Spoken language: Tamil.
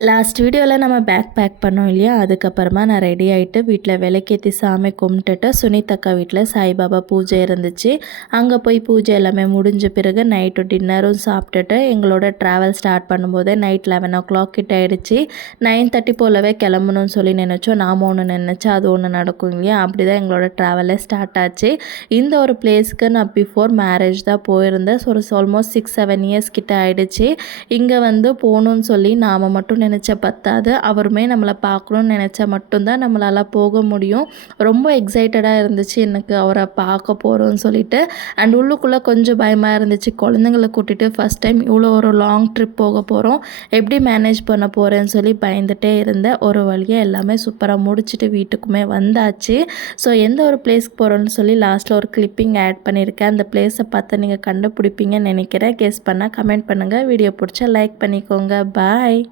லாஸ்ட் வீடியோவில் நம்ம பேக் பண்ணோம் இல்லையா, அதுக்கப்புறமா நான் ரெடி ஆகிட்டு வீட்டில் விளக்கேற்றி சாமி கும்பிட்டுட்டு சுனிதக்கா வீட்டில் சாய்பாபா பூஜை இருந்துச்சு. அங்கே போய் பூஜை எல்லாமே முடிஞ்ச பிறகு நைட்டு டின்னரும் சாப்பிட்டுட்டு எங்களோட ட்ராவல் ஸ்டார்ட் பண்ணும்போது நைட் 11 கிட்ட ஆகிடுச்சு. 9:30 போலவே கிளம்பணும்னு சொல்லி நினச்சோம். நாம் ஒன்று நினச்சா அது ஒன்று நடக்கும் இல்லையா, அப்படி தான் எங்களோட ட்ராவலே ஸ்டார்ட் ஆச்சு. இந்த ஒரு பிளேஸ்க்கு நான் பிஃபோர் மேரேஜ் தான் போயிருந்தேன். ஸோ ஆல்மோஸ்ட் 6-7 இயர்ஸ் கிட்ட ஆகிடுச்சு. இங்கே போகணுன்னு சொல்லி நாம் மட்டும் நினச்ச பத்தாது, அவருமே நம்மளை பார்க்கணுன்னு நினச்சா மட்டும்தான் நம்மளால் போக முடியும். ரொம்ப எக்ஸைட்டடாக இருந்துச்சு எனக்கு அவரை பார்க்க போகிறோன்னு சொல்லிட்டு. அண்ட் உள்ளுக்குள்ளே கொஞ்சம் பயமாக இருந்துச்சு, குழந்தைங்களை கூட்டிகிட்டு ஃபஸ்ட் டைம் இவ்வளோ ஒரு லாங் ட்ரிப் போக போகிறோம், எப்படி மேனேஜ் பண்ண போகிறேன்னு சொல்லி பயந்துகிட்டே இருந்தேன். ஒரு வழியாக எல்லாமே சூப்பராக முடிச்சுட்டு வீட்டுக்குமே வந்தாச்சு. ஸோ எந்த ஒரு பிளேஸ்க்கு போகிறோன்னு சொல்லி லாஸ்ட்டில் ஒரு கிளிப்பிங் ஆட் பண்ணியிருக்கேன். அந்த பிளேஸை பார்த்து நீங்கள் கண்டுபிடிப்பீங்கன்னு நினைக்கிறேன். கெஸ் பண்ணால் கமெண்ட் பண்ணுங்கள். வீடியோ பிடிச்சா லைக் பண்ணிக்கோங்க. பாய்.